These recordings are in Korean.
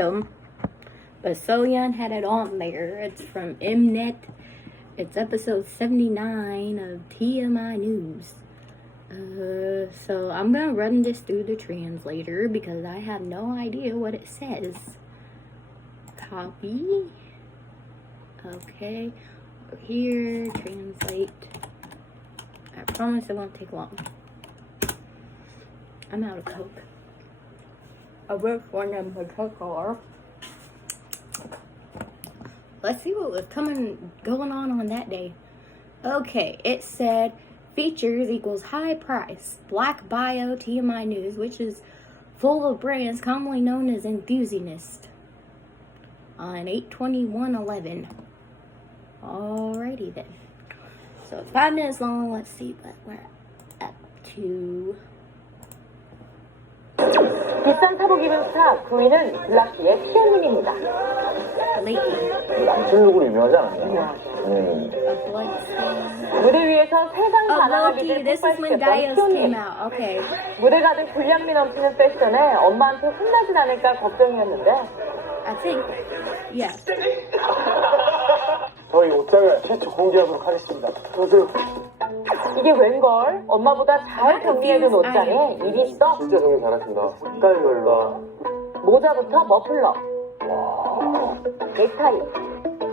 random, but Soyeon had it on there. It's from Mnet. It's episode 79 of TMI News. Uh, so I'm gonna run this through the translator because I have no idea what it says. Copy. Okay. Here, translate. I promise it won't take long. I'm out of Coke. I work one of the Coke Let's see what was coming going on on that day. Okay, it said features equals high price. Black bio TMI News, which is full of brands commonly known as enthusiast. On 82111. Alrighty then. So it's five minutes long. Let's see what we're up to. 비싼 사복 입은 스타 부인은 블락비의 피아닌입니다. Lately, 남순룩으로 유명하지 않았냐? 음. stain. 무대 위에서 세상 Oh, 반항하기를 Loki, this is when 폭발시켰던 Dios came 피오님. out. Okay. 무대 가득 불량미 넘치는 패션에 엄마한테 혼나진 않을까 걱정이었는데 I think, yeah. 저희 옷장을 최초 공개하도록 하겠습니다. 어서 이게 웬걸? 엄마보다 잘 정리해둔 옷장에 입이 있어 진짜 정리 잘하신다. 색깔별로. 모자부터 머플러, 넥타이,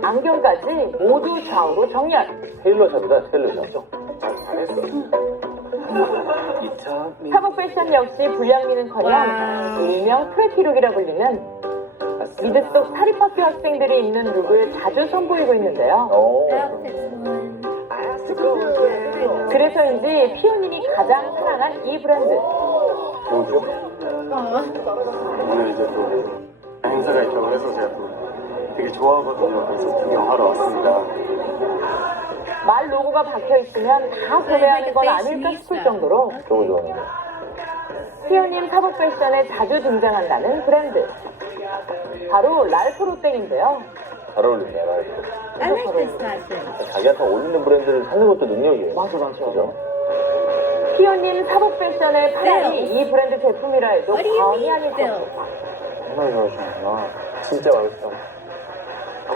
안경까지 모두 좌우로 정렬. 테일러샵이다, 테일러샵. 잘했어. 이차 사복 패션 역시 불량미는커녕. 일명 프레티룩이라 불리는 속 사립학교 학생들이 입는 룩을 자주 선보이고 있는데요. 오. One. 그래서인지 피오님이 가장 사랑한 이 브랜드. 뭐죠? Aw. 오늘 이제 또 행사가 있다고 해서 제가 또 되게 좋아하거든요. 그래서 구경하러 왔습니다. 말 로고가 박혀 있으면 다 구매하는 건 아닐까 싶을 정도로 너무 좋아하는데. 피오님 사복 패션에 자주 등장한다는 브랜드. 바로 랄프 로땡인데요. 잘 어울린다, 라이프. I like this fashion. 자기한테 어울리는 브랜드를 찾는 것도 능력이에요. 맞아, 맞아. 그죠? 피오님 사복 패션의 파란이 이 브랜드 제품이라 해도 What do you 과언이 mean, 아닐 Phil? 겁니다. 정말 좋아하시는구나. 진짜 맛있어.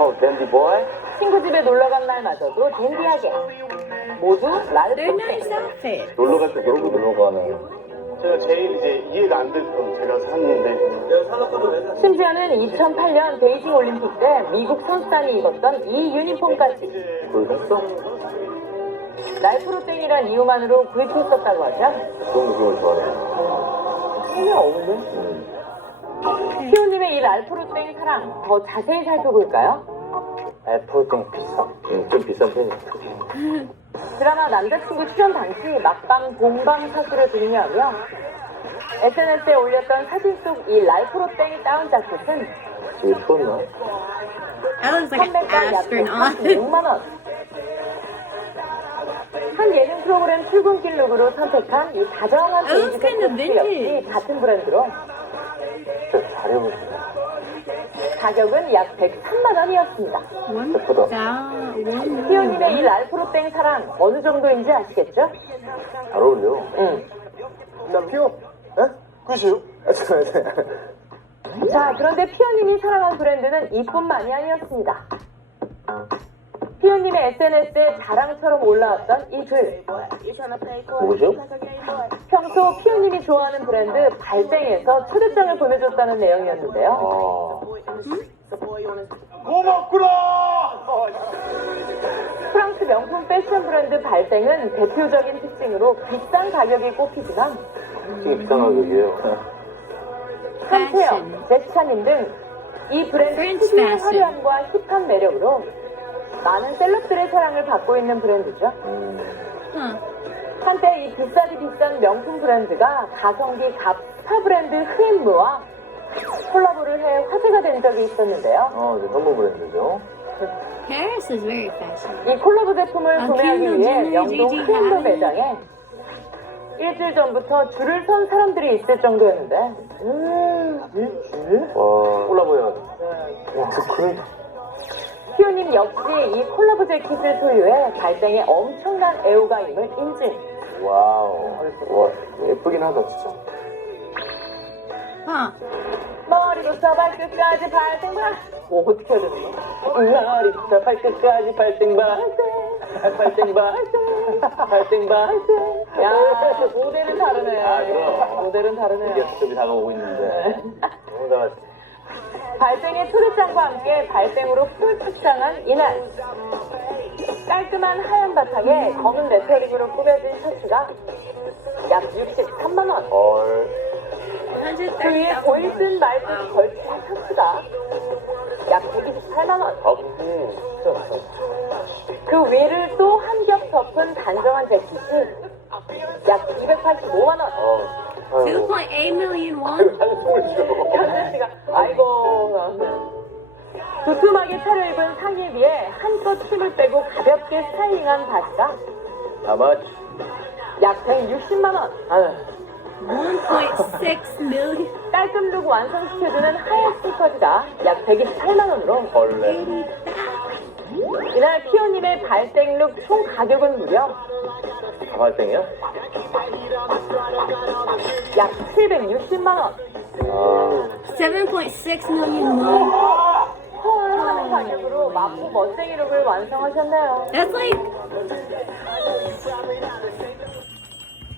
어, 댄디 보이? 친구 집에 놀러 간 날마저도 댄디하게. 모두 랄프 They're nice 로땡. outfits. 놀러 갈때 그러고 놀러 가는. 제가 제일 이제 이해가 안 됐던 제가 샀는데 심지어는 2008년 베이징 올림픽 때 미국 선수단이 입었던 이 유니폼까지 그걸 샀어? 랄프 로땡이란 이유만으로 구입했었다고 하죠. 그런 느낌을 좋아해. 전혀 어울려. 음. 피오님의 이 랄프 로땡 사랑 더 자세히 살펴볼까요? 애플땡 비싸. 응, 좀 비싼 편이야. 드라마 남자친구 출연 당시 막방 공방 사수를 등려하며 SNS에 올렸던 사진 속이 랄프 로 땡 다운 자켓은 an 판매가 약 astronaut. 136만 원. 한 예능 프로그램 출근길 룩으로 선택한 이 다정한 베이지색 vintage. 역시 같은 브랜드로 진짜 잘 입으시네. 가격은 약 103만 원이었습니다. 피오님의 이 랄프 로땡 사랑 어느 정도인지 아시겠죠? 잘 어울려. 응. 나 피오. 에? 그시요? 아, 잠깐만. 자, 그런데 피오님이 사랑한 브랜드는 이뿐만이 아니었습니다. 피오님의 SNS에 자랑처럼 올라왔던 이 글. 뭐죠? 평소 피오님이 좋아하는 브랜드 발땡에서 초대장을 보내줬다는 내용이었는데요. 아, 고맙구나. 프랑스 명품 패션 브랜드 발땡은 대표적인 특징으로 비싼 가격이 꼽히지만 되게 비싼 가격이에요. 한태영, Fashion. 제시카님 등 이 브랜드 French 특유의 fashion. 화려함과 힙한 매력으로 많은 셀럽들의 사랑을 받고 있는 브랜드죠. 한때 이 비싸디 비싼 명품 브랜드가 가성비 갑 스타 브랜드 흐임무와 콜라보를 해 화제가 된 적이 있었는데요. 아, 이제 선물 브랜드죠. Paris is very fashionable. 이 콜라보 제품을 아, 구매하기 위해 지지 흐임무 않아. 매장에 일주일 전부터 줄을 선 사람들이 있을 정도였는데 음, 와, 콜라보야. 와, 그, 피오님 역시 이 콜라보 재킷을 소유해 발땡의 엄청난 애호가임을 인증. 와우. 와, 예쁘긴 하다, 진짜. Huh. 머리 머리부터 발끝까지 발생 발. 오 어떻게 해야 되는 거야? 머리부터 발끝까지 발생 발생. 발생 발생. 발생 발생. 야 모델은 다르네. 아, 그럼. 모델은 다르네. 연습이 다가오고 있는데. 너무 잘하시 발생의 초대장과 함께 발생으로 풀축장한 이날 깔끔한 하얀 바탕에 검은 레터링으로 꾸며진 셔츠가 약 63만 원. 헐. 그 위에 보이든 말든 걸친 셔츠가 약 128만 원. 음. 그 위를 또 한 겹 덮은 단정한 재킷이 약 285만 원. 어. 아이고. 2.8 million won? 현재 씨가 아이고 두툼하게 차려입은 상의에 비해 한껏 힘을 빼고 가볍게 스타일링한 바지가 아마 약 160만 원. 아유. 1.6 million. 깔끔 룩 완성시켜주는 하얀 스니커즈가 약 128만 원으로 벌레. 이날 피오님의 발생 룩총 가격은 무려 가발생이야? 약 760만 원. 아. 7.6 million won. 헐하는 가격으로 마포 멋쟁이 룩을 완성하셨네요. That's like.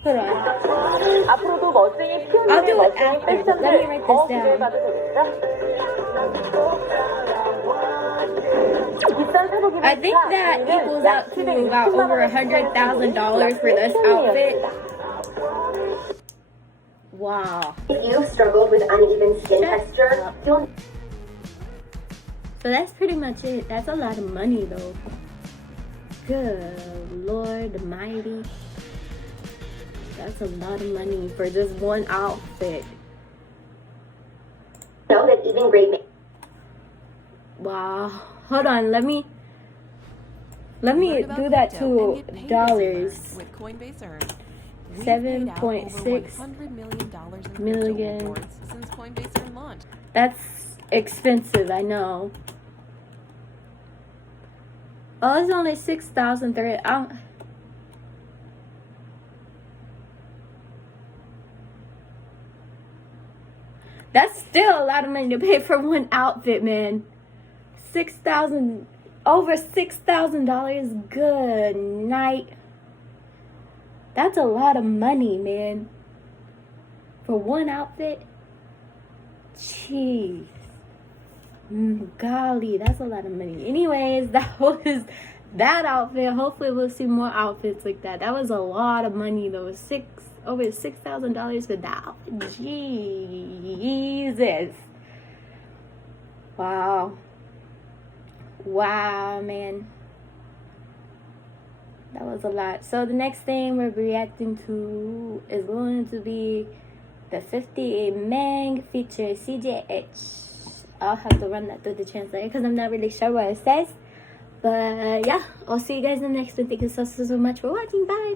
Hold on. 앞으로도 멋쟁이 I'll 피오님의 do it 멋쟁이 after, but let me 패션들 write 더 this down. 기대해봐도 되겠죠? 비싼 사복이면 I think that equals out to about over a hundred thousand dollars for this outfit. Wow. If you've struggled with uneven skin Shut texture, up. you'll So that's pretty much it. That's a lot of money though. Good Lord Almighty. That's a lot of money for just one outfit. know that even great Wow. Hold on, let me let me do that crypto and to get paid as you dollars. earn With Coinbase Earn. We've Seven paid out point over six $100 million in million. since Coinbase Earn launched. That's expensive, I know. Oh, it's only six thousand three. That's still a lot of money to pay for one outfit, man. Six thousand, over six thousand dollars. Good night. That's a lot of money, man. For one outfit. Jeez. Mm, golly, that's a lot of money. Anyways, that was that outfit. Hopefully, we'll see more outfits like that. That was a lot of money, though. Six over six thousand dollars for that. Jesus. Wow. Wow, man. That was a lot. So the next thing we're reacting to is going to be the 58 Mang feature CJH. I'll have to run that through the translator because I'm not really sure what it says. But yeah, I'll see you guys in the next one. Thank you so, so, so much for watching. Bye.